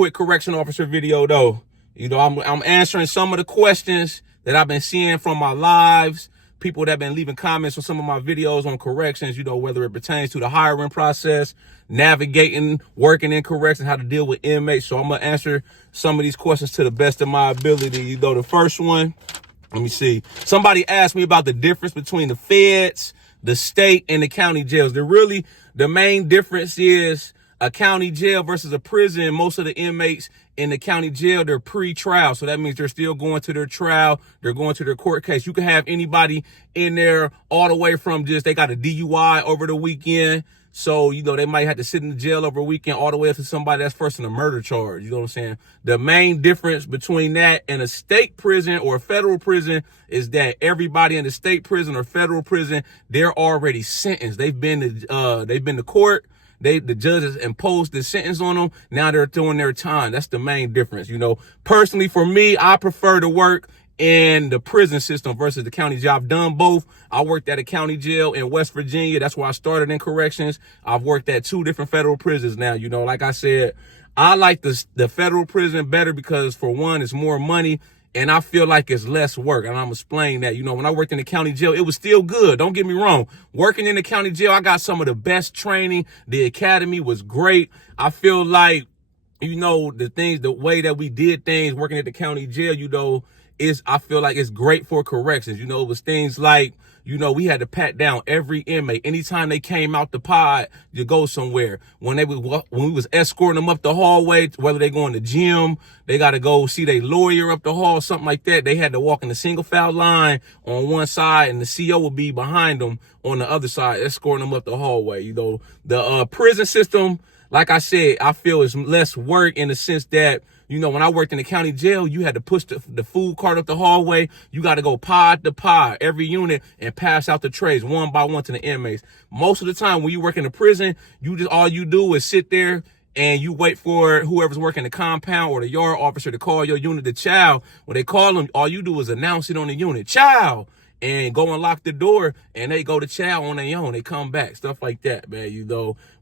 quick correction officer video though. I'm answering some of the questions that I've been seeing from my lives. People that have been leaving comments on some of my videos on corrections, whether it pertains to the hiring process, navigating, working in corrections, how to deal with inmates. So I'm going to answer some of these questions to the best of my ability. The first one, let me see. Somebody asked me about the difference between the feds, the state, and the county jails. The main difference is a county jail versus a prison. Most of the inmates in the county jail, they're pre-trial. So that means they're still going to their trial. They're going to their court case. You can have anybody in there all the way from they got a DUI over the weekend. So, they might have to sit in the jail over a weekend all the way up to somebody that's first in a murder charge. You know what I'm saying? The main difference between that and a state prison or a federal prison is that everybody in the state prison or federal prison, they're already sentenced. They've been to court. The judges imposed the sentence on them. Now they're doing their time. That's the main difference. Personally, for me, I prefer to work in the prison system versus the county jail. I've done both. I worked at a county jail in West Virginia. That's where I started in corrections. I've worked at 2 different federal prisons now. Like I said, I like the federal prison better because, for one, it's more money. And I feel like it's less work. And I'm explaining that. When I worked in the county jail, it was still good. Don't get me wrong. Working in the county jail, I got some of the best training. The academy was great. I feel like, the way that we did things working at the county jail, I feel like it's great for corrections. It was things like, we had to pat down every inmate. Anytime they came out the pod to go somewhere, when we was escorting them up the hallway, whether they go in the gym, they got to go see their lawyer up the hall, something like that. They had to walk in a single file line on one side and the CO would be behind them on the other side, escorting them up the hallway. The prison system, like I said, I feel is less work in the sense that, when I worked in the county jail, you had to push the food cart up the hallway. You got to go pod to pod, every unit, and pass out the trays one by one to the inmates. Most of the time when you work in the prison, all you do is sit there and you wait for whoever's working the compound or the yard officer to call your unit to chow. When they call them, all you do is announce it on the unit, chow, and go and lock the door, and they go to chow on their own. They come back, stuff like that, man.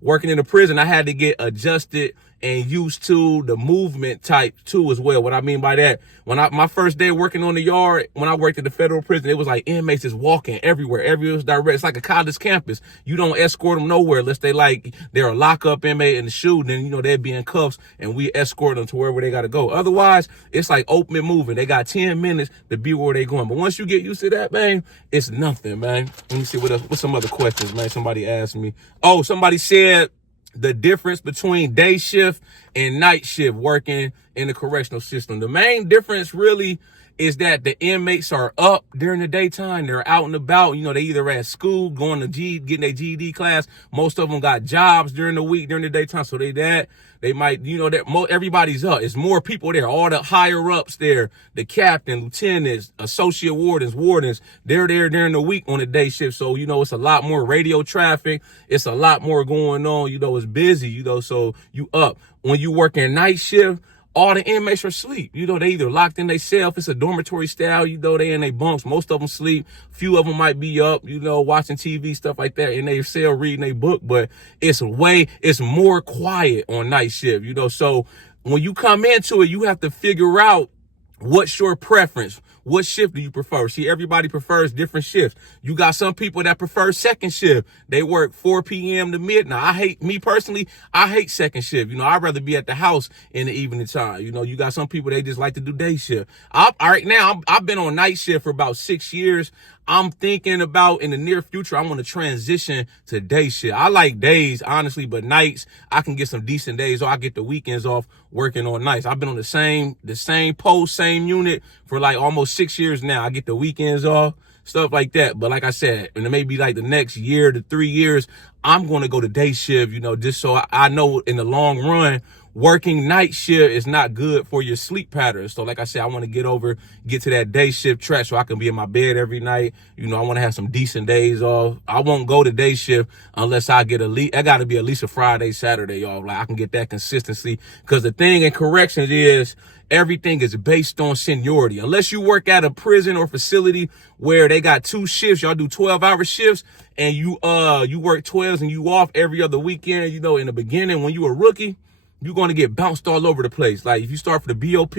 Working in the prison, I had to get adjusted and used to the movement type too as well. What I mean by that, my first day working on the yard, when I worked at the federal prison, it was like inmates just walking everywhere. Everywhere was direct. It's like a college campus. You don't escort them nowhere unless they're a lockup inmate in the shoe. Then, they'd be in cuffs and we escort them to wherever they got to go. Otherwise, it's like open moving. They got 10 minutes to be where they going. But once you get used to that, man, it's nothing, man. Let me see what's some other questions, man. Somebody asked me. Oh, somebody said the difference between day shift and night shift working in the correctional system. The main difference really is that the inmates are up during the daytime. They're out and about. They either at school, going to getting their GED class. Most of them got jobs during the week, during the daytime. So they might, everybody's up. It's more people there. All the higher ups there, the captain, lieutenants, associate wardens, they're there during the week on the day shift. So, it's a lot more radio traffic. It's a lot more going on. It's busy, so you up. When you work in night shift, all the inmates are asleep. They either locked in their cell. If it's a dormitory style, they in their bunks. Most of them sleep. Few of them might be up, watching TV, stuff like that, in their cell, reading their book. But it's more quiet on night shift, So when you come into it, you have to figure out what's your preference. What shift do you prefer? See, everybody prefers different shifts. You got some people that prefer second shift. They work 4 p.m. to midnight. I hate second shift. I'd rather be at the house in the evening time. You got some people, they just like to do day shift. I've been on night shift for about 6 years. I'm thinking about in the near future, I want to transition to day shift. I like days, honestly, but nights, I can get some decent days, or I get the weekends off working on nights. I've been on the same post, same unit for like almost 6 years now. I get the weekends off, stuff like that. But like I said, and it may be like the next year to 3 years, I'm going to go to day shift, just so I know in the long run, working night shift is not good for your sleep patterns. So like I said, I want to get to that day shift track so I can be in my bed every night. I want to have some decent days off. I won't go to day shift unless I got to be at least a Friday, Saturday off. Like I can get that consistency, because the thing in corrections is everything is based on seniority. Unless you work at a prison or facility where they got 2 shifts, y'all do 12-hour shifts, and you work 12s and you off every other weekend. In the beginning when you a rookie, you're going to get bounced all over the place. Like if you start for the BOP,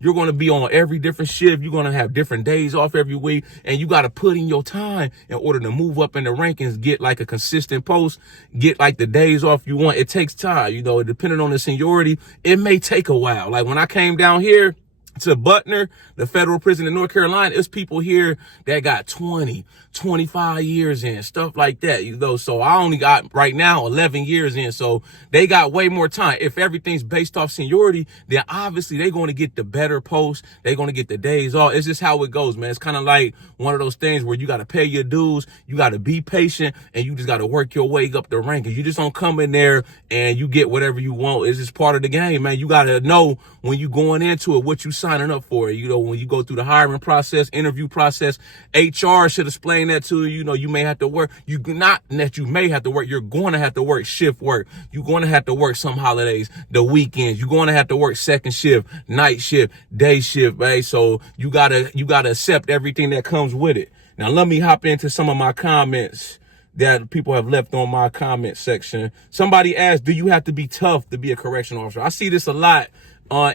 you're going to be on every different shift. You're going to have different days off every week, and you got to put in your time in order to move up in the rankings, get like a consistent post, get like the days off you want. It takes time, you know, depending on the seniority, it may take a while. Like when I came down here to Butner, the federal prison in North Carolina, there's people here that got 20, 25 years in, stuff like that, you know. So I only got right now 11 years in, so they got way more time. If everything's based off seniority, then obviously they're going to get the better posts. They're going to get the days off. It's just how it goes, man. It's kind of like one of those things where you got to pay your dues, you got to be patient, and you just got to work your way up the rankings. You just don't come in there and you get whatever you want. It's just part of the game, man. You got to know when you going into it what you signing up for. You know, when you go through the hiring process, interview process, HR should explain that to you. You know, you may have to work. You not that you may have to work. You're going to have to work shift work. You're going to have to work some holidays, the weekends. You're going to have to work second shift, night shift, day shift, right? So you gotta accept everything that comes with it. Now let me hop into some of my comments that people have left on my comment section. Somebody asked, do you have to be tough to be a correctional officer? I see this a lot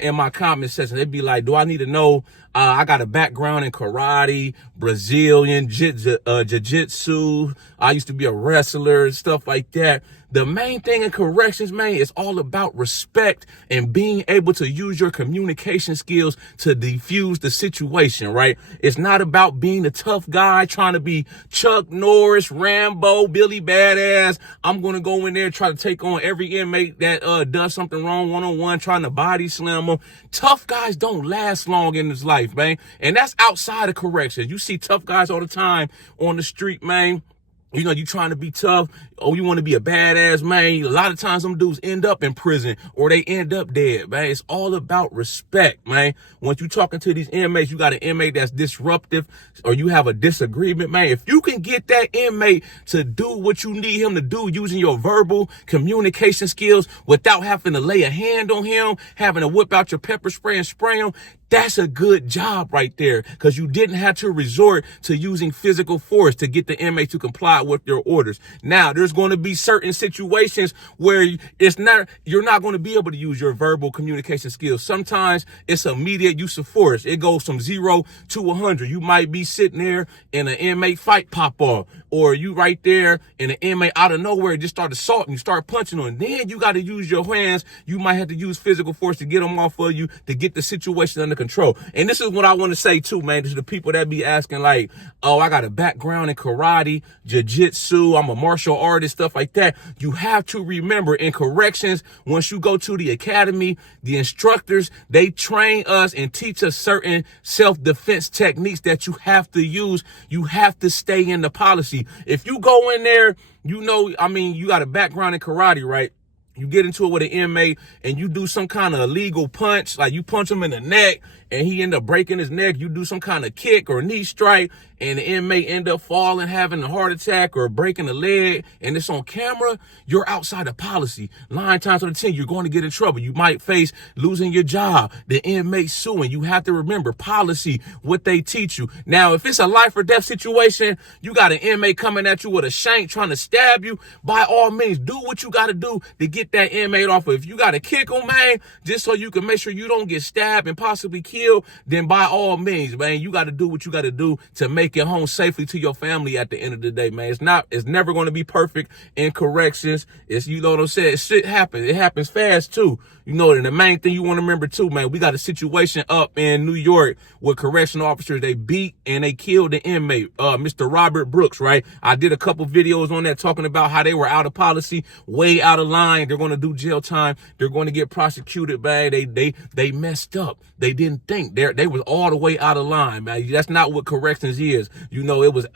in my comment section. They'd be like, do I need to know, I got a background in karate, Brazilian, jiu-jitsu. I used to be a wrestler and stuff like that. The main thing in corrections, man, is all about respect and being able to use your communication skills to defuse the situation, right? It's not about being the tough guy, trying to be Chuck Norris, Rambo, Billy Badass. I'm going to go in there and try to take on every inmate that does something wrong one-on-one, trying to body slam them. Tough guys don't last long in this life, man. And that's outside of corrections. You see tough guys all the time on the street, man. You know, you trying to be tough. Oh, you want to be a badass, man. A lot of times them dudes end up in prison or they end up dead, man. It's all about respect, man. Once you talking to these inmates, you got an inmate that's disruptive or you have a disagreement, man. If you can get that inmate to do what you need him to do using your verbal communication skills without having to lay a hand on him, having to whip out your pepper spray and spray him, that's a good job right there, because you didn't have to resort to using physical force to get the inmate to comply with your orders. Now, there's going to be certain situations where you're not going to be able to use your verbal communication skills. Sometimes it's immediate use of force. It goes from 0 to 100. You might be sitting there and an inmate fight pop off, or you right there and an inmate out of nowhere just start assaulting, you start punching on. Then you got to use your hands. You might have to use physical force to get them off of you to get the situation under control. And this is what I want to say too, man, to the people that be asking like, oh, I got a background in karate, jiu-jitsu, I'm a martial artist, stuff like that. You have to remember in corrections, once you go to the academy, the instructors, they train us and teach us certain self-defense techniques that you have to use. You have to stay in the policy. If you go in there, you know, I mean, you got a background in karate, right? You get into it with an inmate and you do some kind of illegal punch, like you punch him in the neck and he end up breaking his neck. You do some kind of kick or knee strike and the inmate end up falling, having a heart attack or breaking a leg, and it's on camera. You're outside of policy. 9 times out of 10, you're going to get in trouble. You might face losing your job, the inmate suing. You have to remember policy, what they teach you. Now, if it's a life or death situation, you got an inmate coming at you with a shank trying to stab you, by all means, do what you got to do to get that inmate off of. If you got to kick him, man, just so you can make sure you don't get stabbed and possibly killed, then by all means, man, you got to do what you got to do to make it home safely to your family at the end of the day, man. It's never going to be perfect in corrections. It's, you know what I'm saying? Shit happens. It happens fast too. You know, and the main thing you want to remember too, man, we got a situation up in New York with correctional officers. They beat and they killed the inmate, Mr. Robert Brooks, right? I did a couple videos on that talking about how they were out of policy, way out of line. They're going to do jail time. They're going to get prosecuted, man. They messed up. They didn't think. They was all the way out of line, man. That's not what corrections is. You know, it was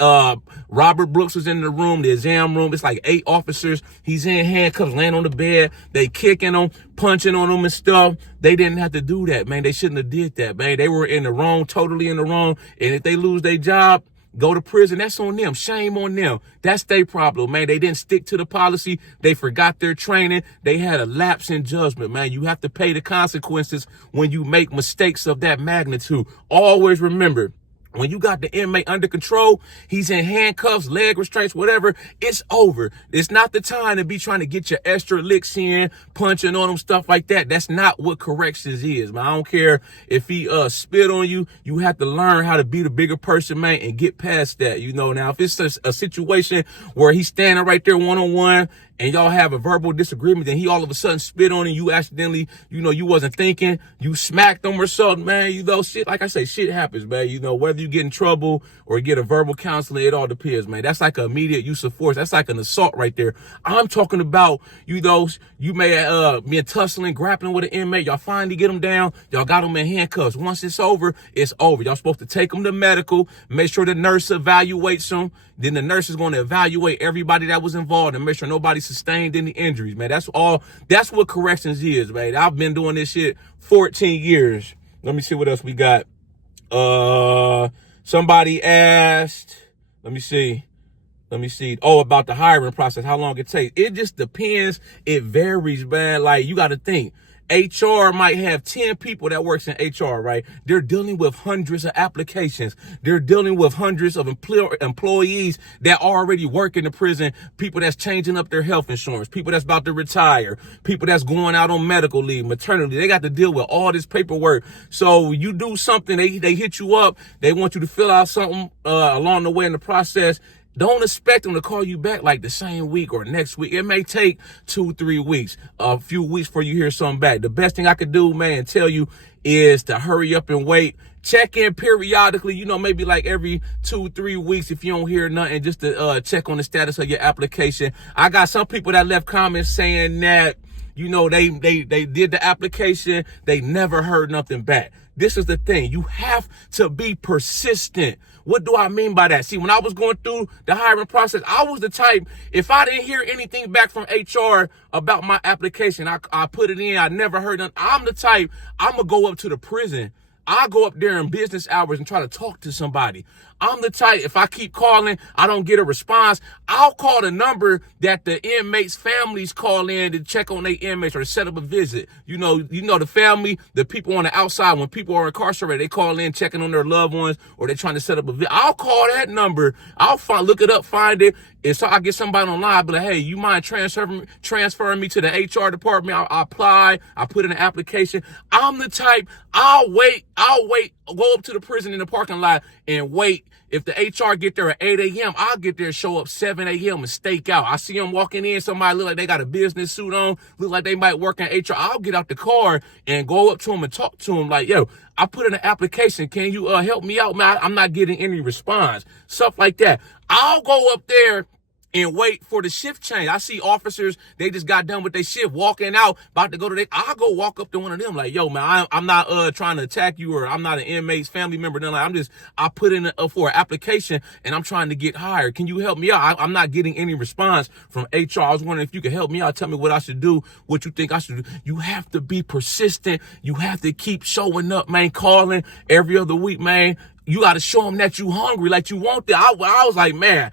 Robert Brooks was in the room, the exam room. It's like 8 officers. He's in handcuffs, laying on the bed. They kicking him, punching on him and stuff. They didn't have to do that, man. They shouldn't have did that, man. They were in the wrong, totally in the wrong. And if they lose their job, go to prison, that's on them. Shame on them. That's their problem, man. They didn't stick to the policy. They forgot their training. They had a lapse in judgment, man. You have to pay the consequences when you make mistakes of that magnitude. Always remember, When you got the inmate under control, he's in handcuffs, leg restraints, whatever, it's over. It's not the time to be trying to get your extra licks in, punching on him, stuff like that. That's not what corrections is, man. I don't care if he spit on you. You have to learn how to be the bigger person, man, and get past that. You know, now if it's a situation where he's standing right there one-on-one and y'all have a verbal disagreement, then he all of a sudden spit on you accidentally, you know, you wasn't thinking, you smacked him or something, man, you know, shit, like I say, shit happens, man. You know, whether you get in trouble or get a verbal counseling, it all depends, man. That's like an immediate use of force. That's like an assault right there. I'm talking about, you know, you may been tussling, grappling with an inmate. Y'all finally get him down. Y'all got him in handcuffs. Once it's over, it's over. Y'all supposed to take him to medical, make sure the nurse evaluates him. Then the nurse is going to evaluate everybody that was involved and make sure nobody sustained any injuries, man. That's all. That's what corrections is, man. I've been doing this shit 14 years. Let me see what else we got. Somebody asked, let me see. Oh, about the hiring process, how long it takes. It just depends. It varies, man. Like, you got to think. HR might have 10 people that works in HR, right? They're dealing with hundreds of applications. They're dealing with hundreds of employees that already work in the prison, people that's changing up their health insurance, people that's about to retire, people that's going out on medical leave, maternity. They got to deal with all this paperwork. So you do something, they hit you up, they want you to fill out something along the way in the process. Don't expect them to call you back like the same week or next week. It may take 2-3 weeks, a few weeks before you hear something back. The best thing I could do, man, and tell you is to hurry up and wait. Check in periodically, you know, maybe like every 2-3 weeks if you don't hear nothing, just to check on the status of your application. I got some people that left comments saying that, you know, they did the application, they never heard nothing back. This is the thing. You have to be persistent. What do I mean by that? See, when I was going through the hiring process, I was the type, if I didn't hear anything back from HR about my application, I put it in, I never heard nothing. I'm the type, I'm going to go up to the prison. I go up there in business hours and try to talk to somebody. I'm the type, if I keep calling, I don't get a response, I'll call the number that the inmates' families call in to check on their inmates or to set up a visit. You know, the family, the people on the outside, when people are incarcerated, they call in checking on their loved ones or they're trying to set up a visit. I'll call that number. I'll look it up, find it. If so, I get somebody online, I'll be like, hey, you mind transferring me to the HR department? I apply, I put in an application. I'm the type, I'll wait, go up to the prison in the parking lot and wait. If the HR get there at 8 a.m., I'll get there, show up 7 a.m. and stake out. I see them walking in, somebody look like they got a business suit on, look like they might work in HR. I'll get out the car and go up to them and talk to them like, yo, I put in an application. Can you help me out, man? I'm not getting any response. Stuff like that. I'll go up there and wait for the shift change. I see officers, they just got done with their shift, walking out, about to go to I'll go walk up to one of them like, yo, man, I'm not trying to attack you, or I'm not an inmate's family member. Nothing. Like, I put in for an application and I'm trying to get hired. Can you help me out? I'm not getting any response from HR. I was wondering if you could help me out. Tell me what I should do, what you think I should do. You have to be persistent. You have to keep showing up, man, calling every other week, man. You got to show them that you hungry, like you want that. I was like, man,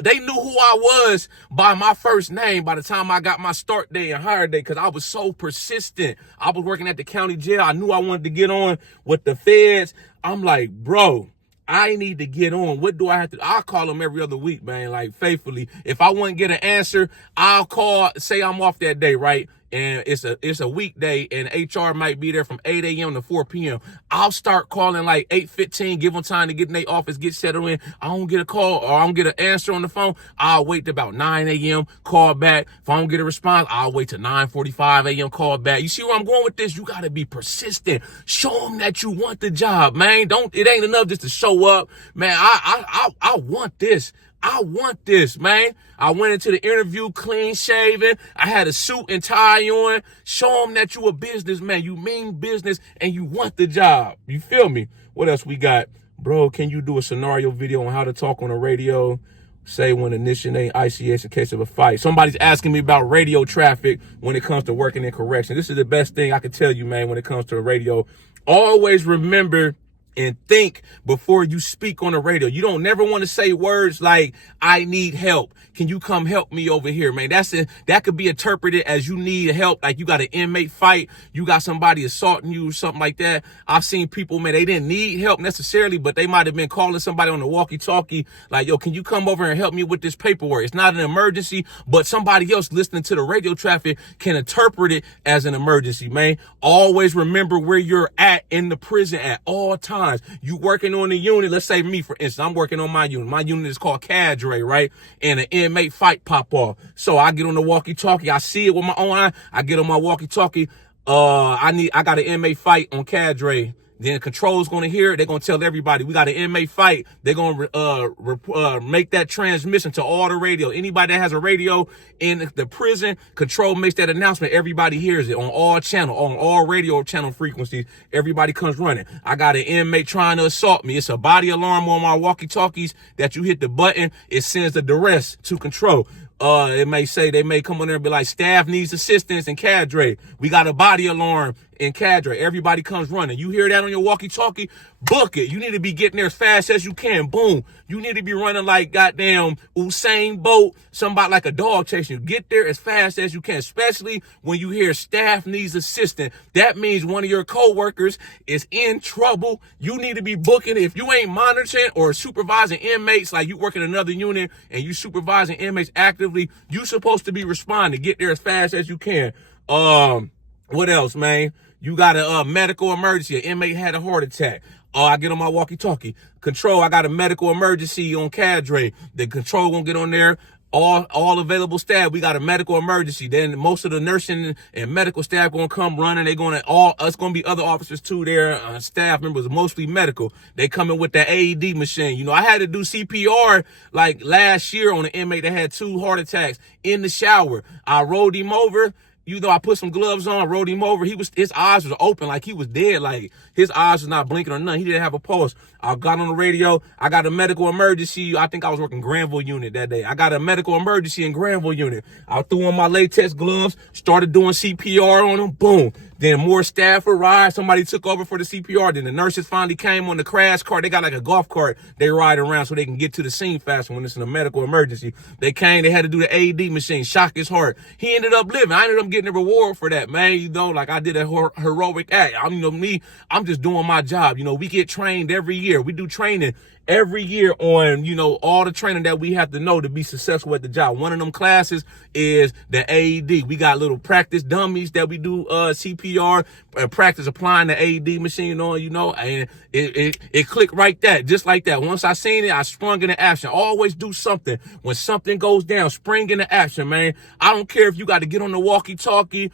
they knew who I was by my first name by the time I got my start day and hire day, because I was so persistent. I was working at the county jail. I knew I wanted to get on with the feds. I'm like, bro, I need to get on. What do I have to do? I'll call them every other week, man, like faithfully. If I wouldn't get an answer, I'll call, say I'm off that day, right? And it's a weekday and HR might be there from 8 a.m. to 4 p.m. I'll start calling like 8:15, give them time to get in their office, get settled in. I don't get a call or I don't get an answer on the phone. I'll wait till about 9 a.m., call back. If I don't get a response, I'll wait till 9:45 a.m., call back. You see where I'm going with this? You got to be persistent. Show them that you want the job, man. It ain't enough just to show up. Man, I want this. I want this, man. I went into the interview clean shaven. I had a suit and tie on. Show them that you a businessman. You mean business and you want the job. You feel me? What else we got? Bro, can you do a scenario video on how to talk on the radio? Say when initiating ICS in case of a fight. Somebody's asking me about radio traffic when it comes to working in correction. This is the best thing I can tell you, man, when it comes to the radio. Always remember, and think before you speak on the radio. You don't never want to say words like, I need help. Can you come help me over here, man? That could be interpreted as you need help. Like you got an inmate fight. You got somebody assaulting you or something like that. I've seen people, man, they didn't need help necessarily, but they might have been calling somebody on the walkie-talkie like, yo, can you come over and help me with this paperwork? It's not an emergency, but somebody else listening to the radio traffic can interpret it as an emergency, man. Always remember where you're at in the prison at all times. You working on the unit. Let's say me, for instance, I'm working on my unit. My unit is called cadre, right? And an inmate fight pop off. So I get on the walkie-talkie. I see it with my own eye. I get on my walkie-talkie. I got an inmate fight on cadre. Then control's going to hear it. They're going to tell everybody we got an inmate fight. They're going to make that transmission to all the radio. Anybody that has a radio in the prison, control makes that announcement. Everybody hears it on all radio channel frequencies. Everybody comes running. I got an inmate trying to assault me. It's a body alarm on my walkie-talkies that you hit the button. It sends the duress to control. They may come on there and be like, staff needs assistance in cadre. We got a body alarm in cadre. Everybody comes running. You hear that on your walkie-talkie? Book it. You need to be getting there as fast as you can. Boom. You need to be running like goddamn Usain Bolt, somebody like a dog chasing you. Get there as fast as you can, especially when you hear staff needs assistance. That means one of your co-workers is in trouble. You need to be booking it. If you ain't monitoring or supervising inmates, like you work in another unit and you supervising inmates actively, you supposed to be responding. Get there as fast as you can. What else, man? You got a medical emergency. An inmate had a heart attack. I get on my walkie-talkie. Control, I got a medical emergency on cadre. The control gonna get on there. All available staff, we got a medical emergency. Then most of the nursing and medical staff gonna come running. It's gonna be other officers too there, staff members, mostly medical. They coming with that AED machine. You know, I had to do CPR like last year on an inmate that had 2 heart attacks in the shower. I rolled him over. You know, I put some gloves on, rolled him over. His eyes was open like he was dead. Like his eyes was not blinking or nothing. He didn't have a pulse. I got on the radio. I got a medical emergency. I think I was working Granville unit that day. I got a medical emergency in Granville unit. I threw on my latex gloves, started doing CPR on him. Boom. Then more staff arrived. Somebody took over for the CPR. Then the nurses finally came on the crash cart. They got like a golf cart. They ride around so they can get to the scene faster when it's in a medical emergency. They came. They had to do the AED machine, shock his heart. He ended up living. I ended up getting a reward for that, man. You know, like I did a heroic act. I'm just doing my job. You know, we get trained every year. We do training every year on, you know, all the training that we have to know to be successful at the job. One of them classes is the AED. We got little practice dummies that we do CPR, practice applying the AED machine on, you know, and it clicked right just like that. Once I seen it, I sprung into action. Always do something. When something goes down, spring into action, man. I don't care if you got to get on the walkie-talkie,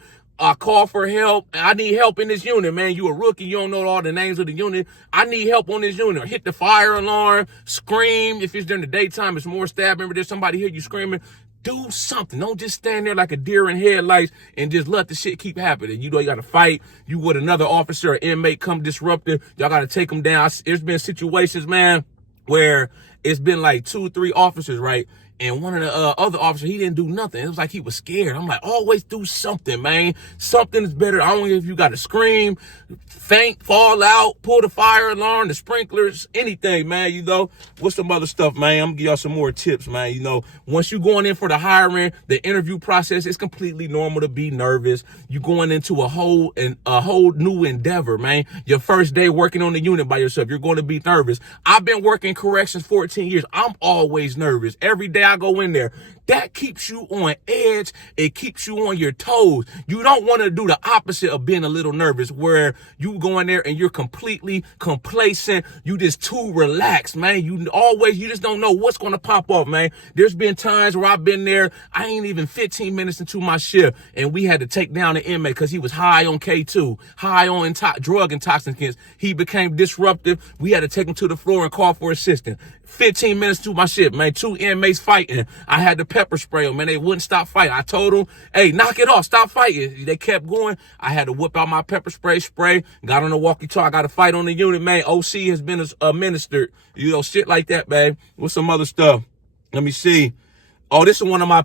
call for help. I need help in this unit, man. You a rookie. You don't know all the names of the unit. I need help on this unit. Hit the fire alarm. Scream. If it's during the daytime, it's more staff member. There's somebody here, you screaming. Do something. Don't just stand there like a deer in headlights and just let the shit keep happening. You know, you got to fight. You with another officer or inmate come disruptive. Y'all got to take them down. There's been situations, man, where it's been like 2 or 3 officers, right? And one of the other officers, he didn't do nothing. It was like he was scared. I'm like, always do something, man. Something is better. I don't know if you got to scream, faint, fall out, pull the fire alarm, the sprinklers, anything, man. You know, what's some other stuff, man? I'm gonna give y'all some more tips, man. You know, once you going in for the hiring, the interview process, it's completely normal to be nervous. You going into a whole new endeavor, man. Your first day working on the unit by yourself, you're going to be nervous. I've been working corrections 14 years. I'm always nervous. Every day I go in there. That keeps you on edge. It keeps you on your toes. You don't want to do the opposite of being a little nervous, where you go in there and you're completely complacent. You just too relaxed, man. You just don't know what's going to pop off, man. There's been times where I've been there. I ain't even 15 minutes into my shift, and we had to take down an inmate because he was high on K2, high on drug intoxicants. He became disruptive. We had to take him to the floor and call for assistance. 15 minutes to my shift, man. 2 inmates fighting. I had to pepper spray them, man. They wouldn't stop fighting. I told them, hey, knock it off. Stop fighting. They kept going. I had to whip out my pepper spray, got on the walkie-talkie. I got to fight on the unit, man. OC has been administered. You know, shit like that, man. What's some other stuff? Let me see. Oh, this is one of my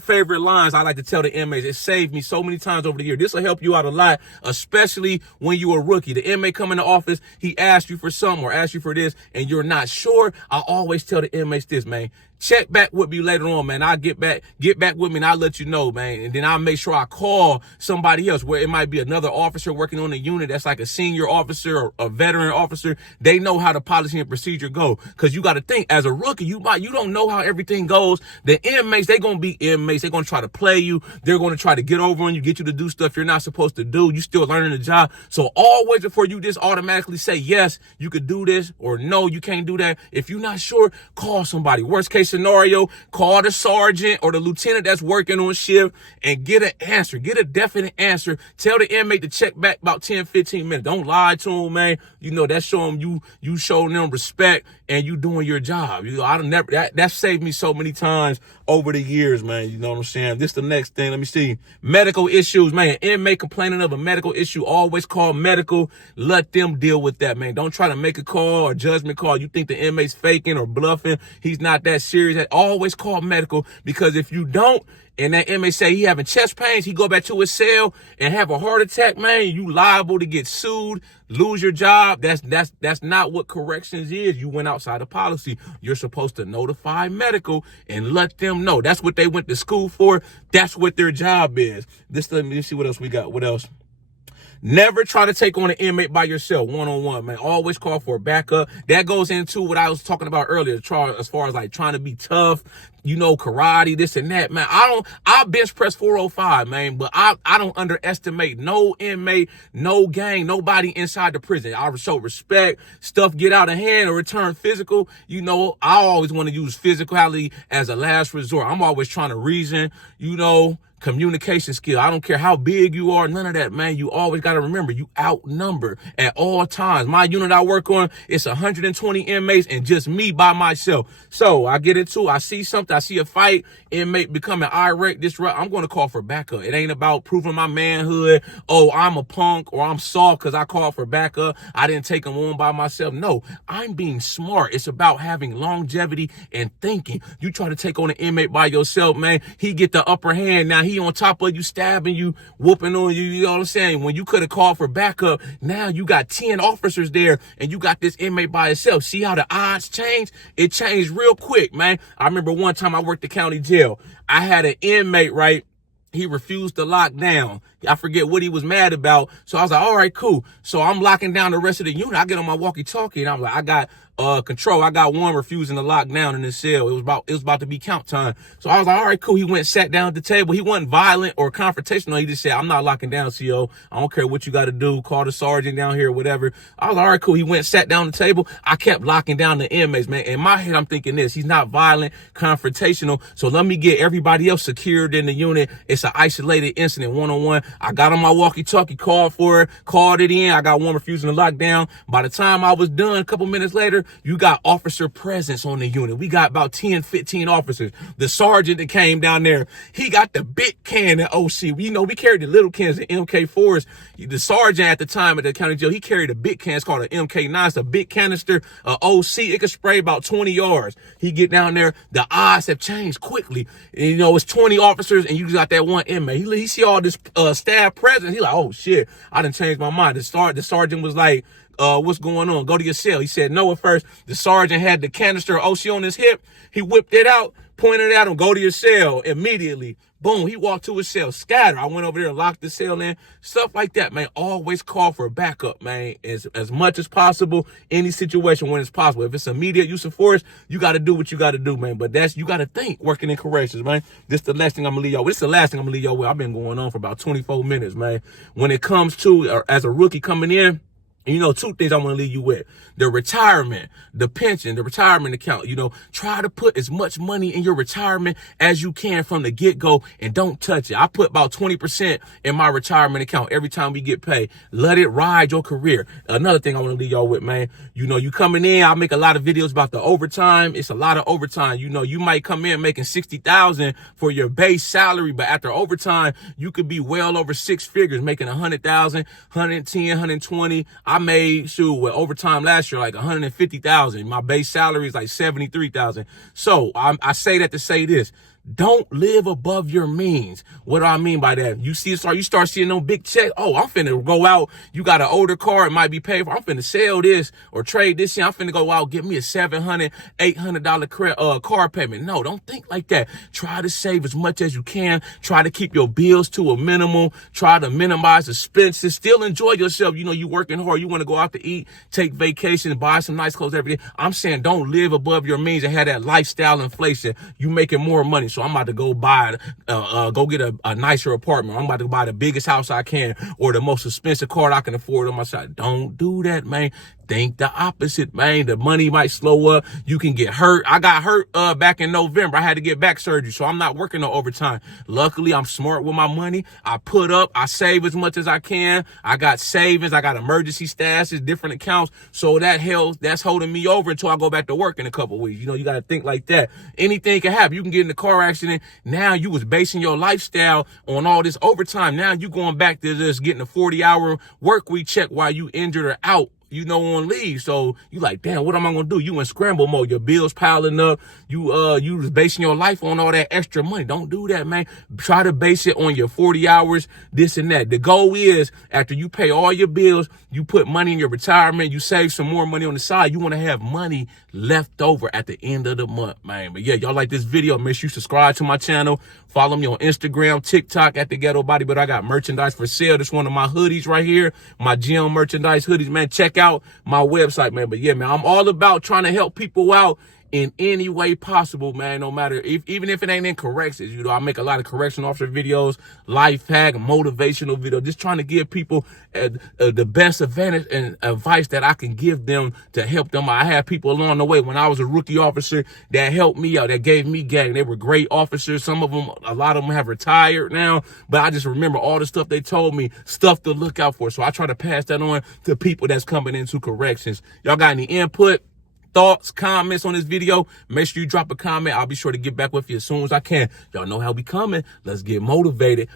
favorite lines I like to tell the inmates. It saved me so many times over the year. This will help you out a lot, especially when you're a rookie. The inmate come in the office, he asks you for something or asks you for this, and you're not sure. I always tell the inmates this, man. Check back with me later on, man. I'll get back with me, and I'll let you know, man. And then I'll make sure I call somebody else, where it might be another officer working on the unit that's like a senior officer or a veteran officer. They know how the policy and procedure go. Because you got to think, as a rookie, you don't know how everything goes. The inmates, they're going to be inmates. They're going to try to play you. They're going to try to get over on you, get you to do stuff you're not supposed to do. You still learning the job. So always, before you just automatically say, yes, you could do this, or no, you can't do that, if you're not sure, call somebody. Worst case scenario, call the sergeant or the lieutenant that's working on shift and get an answer. Get a definite answer. Tell the inmate to check back about 10, 15 minutes. Don't lie to him, man. You know, that's showing you showing them respect and you doing your job. You know, that saved me so many times over the years, man. You know what I'm saying? This the next thing. Let me see. Medical issues, man. Inmate complaining of a medical issue, always call medical. Let them deal with that, man. Don't try to make a call or judgment call. You think the inmate's faking or bluffing. He's not that serious. Always call medical, because if you don't, and that inmate say he having chest pains, he go back to his cell and have a heart attack, man, you liable to get sued, lose your job. That's not what corrections is. You went outside the policy. You're supposed to notify medical and let them know. That's what they went to school for. That's what their job is. Let me see what else we got. What else? Never try to take on an inmate by yourself, one-on-one, man. Always call for a backup. That goes into what I was talking about earlier, as far as like trying to be tough, you know, karate, this and that, man. I bench press 405, man, but I don't underestimate no inmate, no gang, nobody inside the prison. I show respect. Stuff get out of hand or return physical. You know, I always want to use physicality as a last resort. I'm always trying to reason, you know, communication skill. I don't care how big you are, none of that, man. You always got to remember, you outnumber at all times. My unit I work on, it's 120 inmates and just me by myself. So I see something, I see a fight, inmate becoming irate, disrupt, I'm going to call for backup. It ain't about proving my manhood. Oh, I'm a punk or I'm soft because I called for backup. I didn't take them on by myself. No, I'm being smart. It's about having longevity and thinking. You try to take on an inmate by yourself, man, he get the upper hand. Now he on top of you, stabbing you, whooping on you. You know what I'm saying? When you could have called for backup, now you got 10 officers there and you got this inmate by itself. See how the odds change? It changed real quick, man. I remember one time I worked the county jail. I had an inmate, right? He refused to lock down. I forget what he was mad about. So I was like, all right, cool. So I'm locking down the rest of the unit. I get on my walkie-talkie and I'm like, I got control. I got one refusing to lock down in his cell. It was about to be count time. So I was like, all right, cool. He went, sat down at the table. He wasn't violent or confrontational. He just said, I'm not locking down, CO. I don't care what you got to do. Call the sergeant down here or whatever. I was like, all right, cool. He went, sat down at the table. I kept locking down the inmates, man. In my head, I'm thinking this. He's not violent, confrontational. So let me get everybody else secured in the unit. It's an isolated incident, one-on-one. I got on my walkie-talkie, called it in. I got one refusing to lock down. By the time I was done, a couple minutes later, you got officer presence on the unit. We got about 10, 15 officers. The sergeant that came down there, he got the big can of OC. You know, we carried the little cans of MK4s. The sergeant at the time at the county jail, he carried a big can. It's called an MK9. It's a big canister of OC. It could spray about 20 yards. He get down there. The odds have changed quickly. And, you know, it's 20 officers and you got that one inmate. He see all this staff presence. He like, oh shit, I done changed my mind. The sergeant was like, what's going on? Go to your cell. He said no at first. The sergeant had the canister of OC on his hip. He whipped it out, pointed at him, go to your cell immediately. Boom, he walked to his cell, scatter. I went over there and locked the cell in. Stuff like that, man. Always call for backup, man, as much as possible. Any situation when it's possible. If it's immediate use of force, you got to do what you got to do, man. But you got to think working in corrections, man. This the last thing I'm going to leave y'all with. This is the last thing I'm going to leave y'all with. I've been going on for about 24 minutes, man. When it comes to, as a rookie coming in, you know, two things I want to leave you with. The retirement, the pension, the retirement account. You know, try to put as much money in your retirement as you can from the get-go and don't touch it. I put about 20% in my retirement account every time we get paid. Let it ride your career. Another thing I want to leave y'all with, man. You know, you coming in, I make a lot of videos about the overtime. It's a lot of overtime. You know, you might come in making $60,000 for your base salary, but after overtime, you could be well over six figures, making 100,000, 110, 120. I made, shoot, with overtime last year, like 150,000. My base salary is like 73,000. So I say that to say this. Don't live above your means. What do I mean by that? You start seeing no big check. Oh, I'm finna go out. You got an older car, it might be paid for. I'm finna sell this or trade this in. I'm finna go out, get me a $700, $800 car payment. No, don't think like that. Try to save as much as you can. Try to keep your bills to a minimum. Try to minimize expenses. Still enjoy yourself. You know, you working hard. You want to go out to eat, take vacation, buy some nice clothes every day. I'm saying don't live above your means and have that lifestyle inflation. You making more money. So I'm about to go buy, go get a nicer apartment. I'm about to buy the biggest house I can or the most expensive car I can afford on my side. Don't do that, man. Think the opposite, man. The money might slow up. You can get hurt. I got hurt back in November. I had to get back surgery, so I'm not working no overtime. Luckily, I'm smart with my money. I put up. I save as much as I can. I got savings. I got emergency stashes, different accounts. So that's holding me over until I go back to work in a couple of weeks. You know, you got to think like that. Anything can happen. You can get in a car accident. Now you was basing your lifestyle on all this overtime. Now you going back to just getting a 40-hour work week check while you injured or out, you know, on leave. So you like, damn, what am I gonna do? You in scramble mode. Your bills piling up. You was basing your life on all that extra money. Don't do that, man. Try to base it on your 40 hours, this and that. The goal is after you pay all your bills, you put money in your retirement, you save some more money on the side. You want to have money left over at the end of the month, man. But yeah, y'all like this video, make sure you subscribe to my channel. Follow me on Instagram, TikTok at the Ghetto Body. But I got merchandise for sale. This one of my hoodies right here, my gym merchandise hoodies, man. Check out my website, man. But yeah, man, I'm all about trying to help people out in any way possible, man. No matter even if it ain't in corrections, you know, I make a lot of correction officer videos, life hack, motivational videos, just trying to give people the best advantage and advice that I can give them to help them. I had people along the way when I was a rookie officer that helped me out, that gave me game. They were great officers. Some of them, a lot of them have retired now, but I just remember all the stuff they told me, stuff to look out for. So I try to pass that on to people that's coming into corrections. Y'all got any input, thoughts, comments on this video? Make sure you drop a comment. I'll be sure to get back with you as soon as I can. Y'all know how we coming. Let's get motivated.